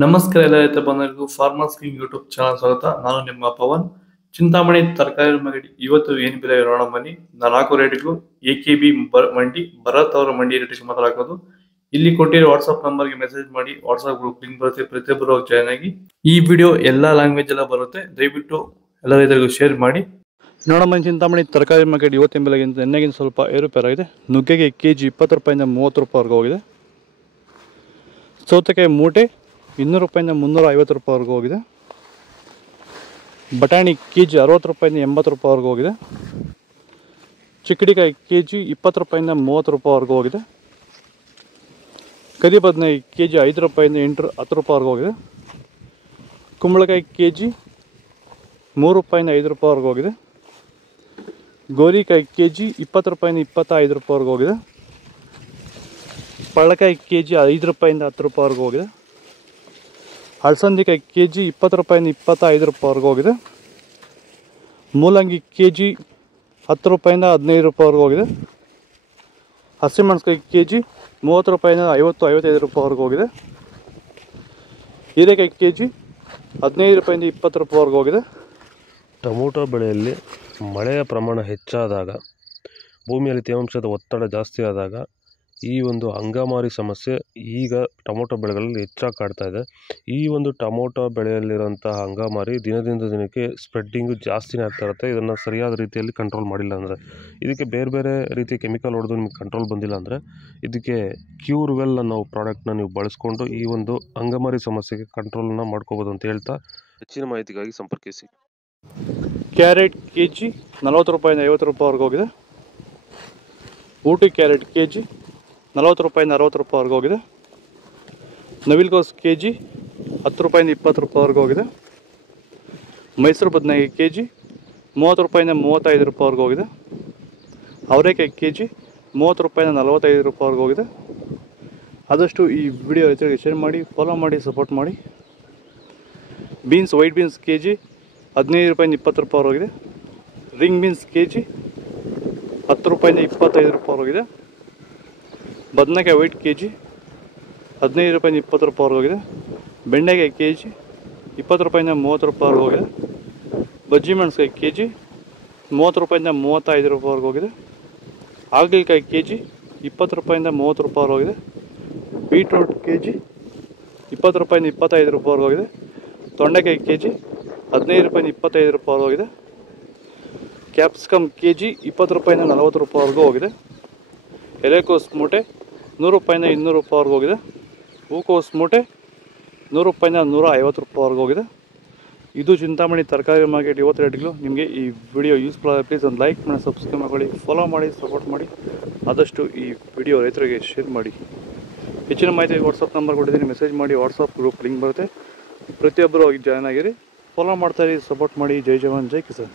ನಮಸ್ಕಾರ ಎಲ್ಲ ರೈತ ಬಂಧುಗಳಿಗೂ ಫಾರ್ಮರ್ಸ್ ಕಿಂಗ್ ಯೂಟ್ಯೂಬ್ ಚಾನಲ್ ಸ್ವಾಗತ. ನಾನು ನಿಮ್ಮ ಪವನ್. ಚಿಂತಾಮಣಿ ತರಕಾರಿ ಮಂಡಿ ಇವತ್ತು ಏನು ಬೆಲೆ ನೋಡೋಣ ಬನ್ನಿ. ನಾಲ್ಕು ರೇಟ್ಗಳು AKB ಮಂಡಿ ಭರತ್ ಅವರ ಮಂಡಿ ರೇಟ್ ಮಾತಾಡೋದು. ಇಲ್ಲಿ ಕೊಟ್ಟಿರೋ ವಾಟ್ಸ್ಆಪ್ ನಂಬರ್ಗೆ ಮೆಸೇಜ್ ಮಾಡಿ. ವಾಟ್ಸ್ಆಪ್ ಗ್ರೂಪ್ ಲಿಂಕ್ ಬರುತ್ತೆ, ಪ್ರತಿಯೊಬ್ಬರು ಜಾಯ್ನ್ ಆಗಿ. ಈ ವಿಡಿಯೋ ಎಲ್ಲಾ ಲ್ಯಾಂಗ್ವೇಜ್ ಎಲ್ಲ ಬರುತ್ತೆ, ದಯವಿಟ್ಟು ಎಲ್ಲ ರೈತರಿಗೂ ಶೇರ್ ಮಾಡಿ. ನೋಡಮ್ಮ, ಚಿಂತಾಮಣಿ ತರಕಾರಿ ಮಾರ್ಕೆಟ್ ಇವತ್ತಿನ ಬೆಲೆಗಿಂತ ನೆನ್ನೆಗಿಂತ ಸ್ವಲ್ಪ ಏರುಪೇರಾಗಿದೆ. ನುಗ್ಗೆಗೆ ಕೆಜಿ 20 ರೂಪಾಯಿಂದ 30 ರೂಪಾಯಿವರೆಗೂ ಹೋಗಿದೆ. ಸೌತೆಕಾಯಿ ಮೂಟೆ 200 ರೂಪಾಯಿಂದ 350 ರೂಪಾಯಿವರೆಗೂ ಹೋಗಿದೆ. ಬಟಾಣಿ ಕೆಜಿ 60 ರೂಪಾಯಿಂದ 80 ರೂಪಾಯಿವರೆಗೂ ಹೋಗಿದೆ. ಚಿಕ್ಕಡಿಕಾಯಿ ಕೆಜಿ 20 ರೂಪಾಯಿಂದ 30 ರೂಪಾಯಿವರೆಗೂ ಹೋಗಿದೆ. ಕರಿ ಬದನೆಕಾಯಿ ಕೆಜಿ 5 ರೂಪಾಯಿಂದ 10 ರೂಪಾಯಿವರೆಗೂ ಹೋಗಿದೆ. ಕುಂಬಳಕಾಯಿ ಕೆಜಿ 3 ರೂಪಾಯಿಂದ 5 ರೂಪಾಯಿವರೆಗೂ ಹೋಗಿದೆ. ಗೋರಿಕಾಯಿ ಕೆಜಿ 20 ರೂಪಾಯಿಂದ 25 ರೂಪಾಯಿವರೆಗೂ ಹೋಗಿದೆ. ಪಳ್ಳಕಾಯಿ ಕೆಜಿ 5 ರೂಪಾಯಿಂದ 10 ರೂಪಾಯಿವರೆಗೂ ಹೋಗಿದೆ. ಅಳಸಂದಿಕಾಯಿ ಕೆಜಿ 20 ರೂಪಾಯಿಂದ 25 ರೂಪಾಯಿವರೆಗೂ ಹೋಗಿದೆ. ಮೂಲಂಗಿ ಕೆಜಿ 10 ರೂಪಾಯಿಂದ 15 ರೂಪಾಯಿವರೆಗೂ ಹೋಗಿದೆ. ಹಸಿಮೆಣಸಿನಕಾಯಿ ಕೆಜಿ 30 ರೂಪಾಯಿಂದ 50-55 ರೂಪಾಯಿವರೆಗೂ ಹೋಗಿದೆ. ಹೀರೆಕಾಯಿ ಕೆಜಿ 15 ರೂಪಾಯಿಂದ 20 ರೂಪಾಯಿವರೆಗೂ ಹೋಗಿದೆ. ಟೊಮೊಟೊ ಬೆಳೆಯಲ್ಲಿ ಮಳೆಯ ಪ್ರಮಾಣ ಹೆಚ್ಚಾದಾಗ, ಭೂಮಿಯಲ್ಲಿ ತೇವಾಂಶದ ಒತ್ತಡ ಜಾಸ್ತಿ ಆದಾಗ ಈ ಒಂದು ಅಂಗಮಾರಿ ಸಮಸ್ಯೆ ಈಗ ಟೊಮೊಟೊ ಬೆಳೆಗಳಲ್ಲಿ ಹೆಚ್ಚಾಗಿ ಕಾಡ್ತಾ ಇದೆ. ಈ ಒಂದು ಟೊಮೊಟೊ ಬೆಳೆಯಲ್ಲಿರುವಂತಹ ಅಂಗಮಾರಿ ದಿನದಿಂದ ದಿನಕ್ಕೆ ಸ್ಪ್ರೆಡ್ಡಿಂಗು ಜಾಸ್ತಿನೇ ಆಗ್ತಾ ಇರುತ್ತೆ. ಇದನ್ನು ಸರಿಯಾದ ರೀತಿಯಲ್ಲಿ ಕಂಟ್ರೋಲ್ ಮಾಡಿಲ್ಲ ಅಂದರೆ, ಇದಕ್ಕೆ ಬೇರೆ ಬೇರೆ ರೀತಿಯ ಕೆಮಿಕಲ್ ಹೊಡೆದು ನಿಮಗೆ ಕಂಟ್ರೋಲ್ ಬಂದಿಲ್ಲ ಅಂದರೆ, ಇದಕ್ಕೆ ಕ್ಯೂರ್ವೆಲ್ ಅನ್ನೋ ಪ್ರಾಡಕ್ಟ್ನ ನೀವು ಬಳಸ್ಕೊಂಡು ಈ ಒಂದು ಅಂಗಮಾರಿ ಸಮಸ್ಯೆಗೆ ಕಂಟ್ರೋಲನ್ನು ಮಾಡ್ಕೋಬೋದು ಅಂತ ಹೇಳ್ತಾ, ಹೆಚ್ಚಿನ ಮಾಹಿತಿಗಾಗಿ ಸಂಪರ್ಕಿಸಿ. ಕ್ಯಾರೆಟ್ ಕೆಜಿ 40 ರೂಪಾಯಿಂದ 50 ರೂಪಾಯಿವರೆಗೂ ಹೋಗಿದೆ. ಊಟಿ ಕ್ಯಾರೆಟ್ ಕೆಜಿ 40 ರೂಪಾಯಿಂದ 60 ರೂಪಾಯಿವರೆಗೂ ಹೋಗಿದೆ. ನವಿಲುಕೋಸು ಕೆಜಿ 10 ರೂಪಾಯಿಂದ 20 ರೂಪಾಯಿವರೆಗೂ ಹೋಗಿದೆ. ಮೈಸೂರು ಬದನೆಕಾಯಿ ಕೆಜಿ 30 ರೂಪಾಯಿಂದ 35 ರೂಪಾಯಿವರೆಗೂ ಹೋಗಿದೆ. ಅವರೆಕಾಯಿ ಕೆಜಿ 30 ರೂಪಾಯಿಂದ 45 ರೂಪಾಯಿವರೆಗೂ ಹೋಗಿದೆ. ಆದಷ್ಟು ಈ ವಿಡಿಯೋ ರೈತರಿಗೆ ಶೇರ್ ಮಾಡಿ, ಫಾಲೋ ಮಾಡಿ, ಸಪೋರ್ಟ್ ಮಾಡಿ. ಬೀನ್ಸ್, ವೈಟ್ ಬೀನ್ಸ್ ಕೆಜಿ 15 ರೂಪಾಯಿಂದ 20 ರೂಪಾಯಿವರೆಗಿದೆ. ರಿಂಗ್ ಬೀನ್ಸ್ ಕೆಜಿ 10 ರೂಪಾಯಿಂದ 25 ರೂಪಾಯಿವರೆಗಿದೆ. ಬದನೆಕಾಯಿ ವೈಟ್ ಕೆಜಿ 15 ರೂಪಾಯಿಂದ 20 ರೂಪಾಯಿವರೆಗಿದೆ. ಬೆಂಡೆಕಾಯಿ ಕೆಜಿ 20 ರೂಪಾಯಿಂದ 30 ರೂಪಾಯಿವರೆಗೂ ಹೋಗಿದೆ. ಬಜ್ಜಿ ಮೆಣಸಿನಕಾಯಿ ಕೆಜಿ 30 ರೂಪಾಯಿಂದ 35 ರೂಪಾಯಿವರೆಗೂ ಹೋಗಿದೆ. ಹಾಗಲಕಾಯಿ ಕೆಜಿ 20 ರೂಪಾಯಿಂದ 30 ರೂಪಾಯಿವರೆಗೂ ಹೋಗಿದೆ. ಬೀಟ್ರೂಟ್ ಕೆಜಿ 20 ರೂಪಾಯಿಂದ 25 ರೂಪಾಯಿವರೆಗೂ ಹೋಗಿದೆ. ತೊಂಡೆಕಾಯಿ ಕೆಜಿ 15 ರೂಪಾಯಿಂದ 25 ರೂಪಾಯಿವರೆಗೂ ಹೋಗಿದೆ. ಕ್ಯಾಪ್ಸಿಕಮ್ ಕೆಜಿ 20 ರೂಪಾಯಿಂದ 40 ರೂಪಾಯಿವರೆಗೂ ಹೋಗಿದೆ. ಎಲೆಕೋಸು ಮೂಟೆ 100 ರೂಪಾಯಿಂದ 200 ರೂಪಾಯಿವರೆಗೂ ಹೋಗಿದೆ. ಹೂಕೋಸು ಮೂಟೆ 100 ರೂಪಾಯಿಂದ 150 ರೂಪಾಯಿವರೆಗೂ ಹೋಗಿದೆ. ಇದು ಚಿಂತಾಮಣಿ ತರಕಾರಿ ಮಾರ್ಕೆಟ್ ಇವತ್ತು ರೇಟ್ಗಳು. ನಿಮಗೆ ಈ ವಿಡಿಯೋ ಯೂಸ್ಫುಲ್ ಆದರೆ ಪ್ಲೀಸ್ ಒಂದು ಲೈಕ್ ಮಾಡಿ, ಸಬ್ಸ್ಕ್ರೈಬ್ ಮಾಡಿ, ಫಾಲೋ ಮಾಡಿ, ಸಪೋರ್ಟ್ ಮಾಡಿ. ಆದಷ್ಟು ಈ ವಿಡಿಯೋ ರೈತರಿಗೆ ಶೇರ್ ಮಾಡಿ. ಹೆಚ್ಚಿನ ಮಾಹಿತಿ ವಾಟ್ಸಪ್ ನಂಬರ್ ಕೊಟ್ಟಿದ್ದೀನಿ, ಮೆಸೇಜ್ ಮಾಡಿ. ವಾಟ್ಸಪ್ ಗ್ರೂಪ್ ಲಿಂಕ್ ಬರುತ್ತೆ, ಪ್ರತಿಯೊಬ್ಬರು ಜಾಯ್ನ್ ಆಗಿರಿ, ಫಾಲೋ ಮಾಡ್ತಾಯಿರಿ, ಸಪೋರ್ಟ್ ಮಾಡಿ. ಜೈ ಜವಾನ್, ಜೈ ಕಿಸಾನ್.